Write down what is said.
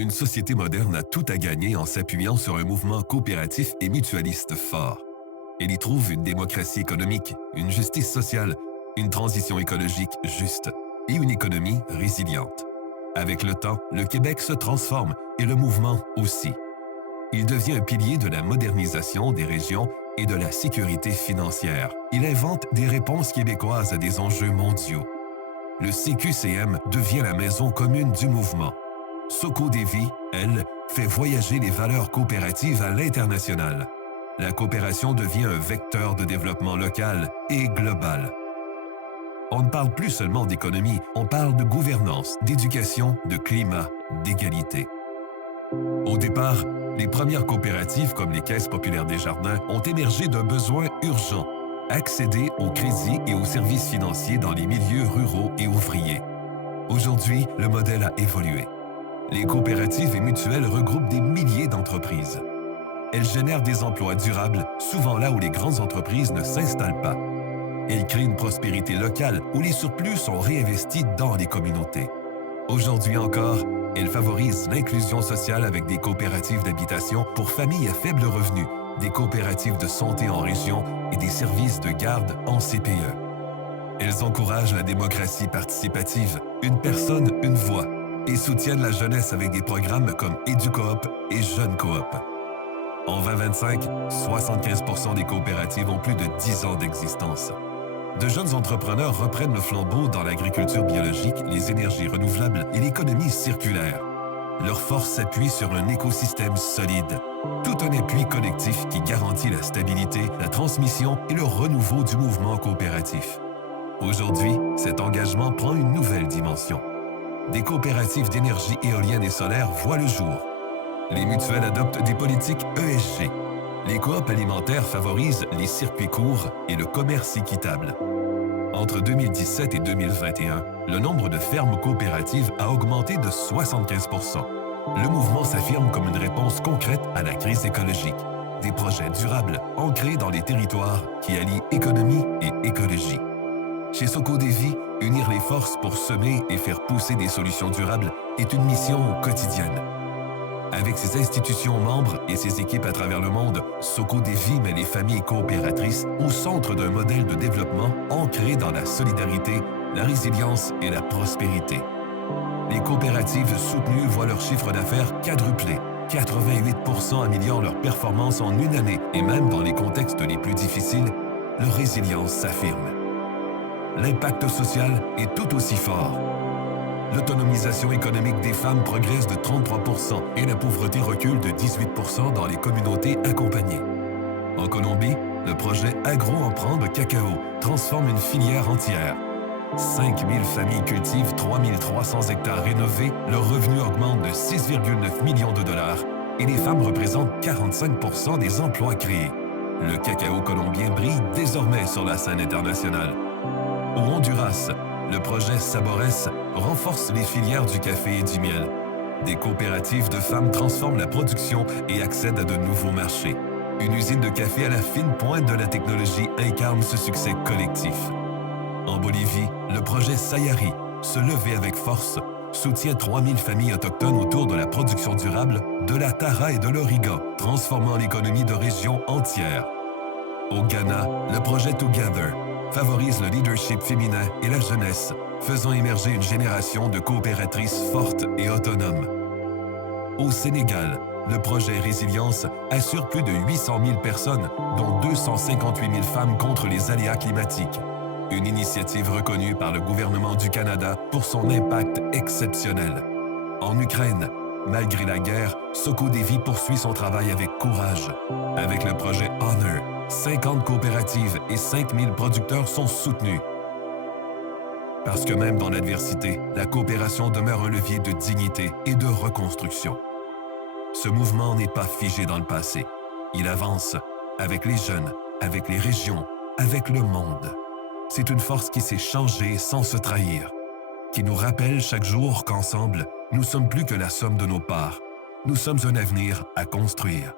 Une société moderne a tout à gagner en s'appuyant sur un mouvement coopératif et mutualiste fort. Elle y trouve une démocratie économique, une justice sociale, une transition écologique juste et une économie résiliente. Avec le temps, le Québec se transforme et le mouvement aussi. Il devient un pilier de la modernisation des régions et de la sécurité financière. Il invente des réponses québécoises à des enjeux mondiaux. Le CQCM devient la maison commune du mouvement. SOCO-Dévi, elle, fait voyager les valeurs coopératives à l'international. La coopération devient un vecteur de développement local et global. On ne parle plus seulement d'économie, on parle de gouvernance, d'éducation, de climat, d'égalité. Au départ, les premières coopératives comme les Caisses populaires des Jardins ont émergé d'un besoin urgent, accéder au crédit et aux services financiers dans les milieux ruraux et ouvriers. Aujourd'hui, le modèle a évolué. Les coopératives et mutuelles regroupent des milliers d'entreprises. Elles génèrent des emplois durables, souvent là où les grandes entreprises ne s'installent pas. Elles créent une prospérité locale où les surplus sont réinvestis dans les communautés. Aujourd'hui encore, elles favorisent l'inclusion sociale avec des coopératives d'habitation pour familles à faible revenu, des coopératives de santé en région et des services de garde en CPE. Elles encouragent la démocratie participative, une personne, une voix, et soutiennent la jeunesse avec des programmes comme EduCoop et Jeunes Coop. En 2025, 75% des coopératives ont plus de 10 ans d'existence. De jeunes entrepreneurs reprennent le flambeau dans l'agriculture biologique, les énergies renouvelables et l'économie circulaire. Leur force s'appuie sur un écosystème solide. Tout un appui collectif qui garantit la stabilité, la transmission et le renouveau du mouvement coopératif. Aujourd'hui, cet engagement prend une nouvelle dimension. Des coopératives d'énergie éolienne et solaire voient le jour. Les mutuelles adoptent des politiques ESG. Les coops alimentaires favorisent les circuits courts et le commerce équitable. Entre 2017 et 2021, le nombre de fermes coopératives a augmenté de 75%. Le mouvement s'affirme comme une réponse concrète à la crise écologique. Des projets durables ancrés dans les territoires qui allient économie et écologie. Chez SOCO-Dévi, unir les forces pour semer et faire pousser des solutions durables est une mission quotidienne. Avec ses institutions membres et ses équipes à travers le monde, SOCO-Dévi met les familles coopératrices au centre d'un modèle de développement ancré dans la solidarité, la résilience et la prospérité. Les coopératives soutenues voient leur chiffre d'affaires quadrupler. 88% améliorent leur performance en une année et même dans les contextes les plus difficiles, leur résilience s'affirme. L'impact social est tout aussi fort. L'autonomisation économique des femmes progresse de 33% et la pauvreté recule de 18% dans les communautés accompagnées. En Colombie, le projet Agro-Emprendre Cacao transforme une filière entière. 5000 familles cultivent 3300 hectares rénovés, leur revenu augmente de 6,9 millions de dollars et les femmes représentent 45% des emplois créés. Le cacao colombien brille désormais sur la scène internationale. Au Honduras, le projet Sabores renforce les filières du café et du miel. Des coopératives de femmes transforment la production et accèdent à de nouveaux marchés. Une usine de café à la fine pointe de la technologie incarne ce succès collectif. En Bolivie, le projet Sayari, se lever avec force, soutient 3000 familles autochtones autour de la production durable, de la tara et de l'origan, transformant l'économie de régions entières. Au Ghana, le projet Together favorise le leadership féminin et la jeunesse, faisant émerger une génération de coopératrices fortes et autonomes. Au Sénégal, le projet Résilience assure plus de 800 000 personnes, dont 258 000 femmes contre les aléas climatiques. Une initiative reconnue par le gouvernement du Canada pour son impact exceptionnel. En Ukraine, malgré la guerre, SOCO-Dévi poursuit son travail avec courage. Avec le projet Honor, 50 coopératives et 5000 producteurs sont soutenus. Parce que même dans l'adversité, la coopération demeure un levier de dignité et de reconstruction. Ce mouvement n'est pas figé dans le passé. Il avance avec les jeunes, avec les régions, avec le monde. C'est une force qui sait changer sans se trahir, qui nous rappelle chaque jour qu'ensemble, nous sommes plus que la somme de nos parts. Nous sommes un avenir à construire.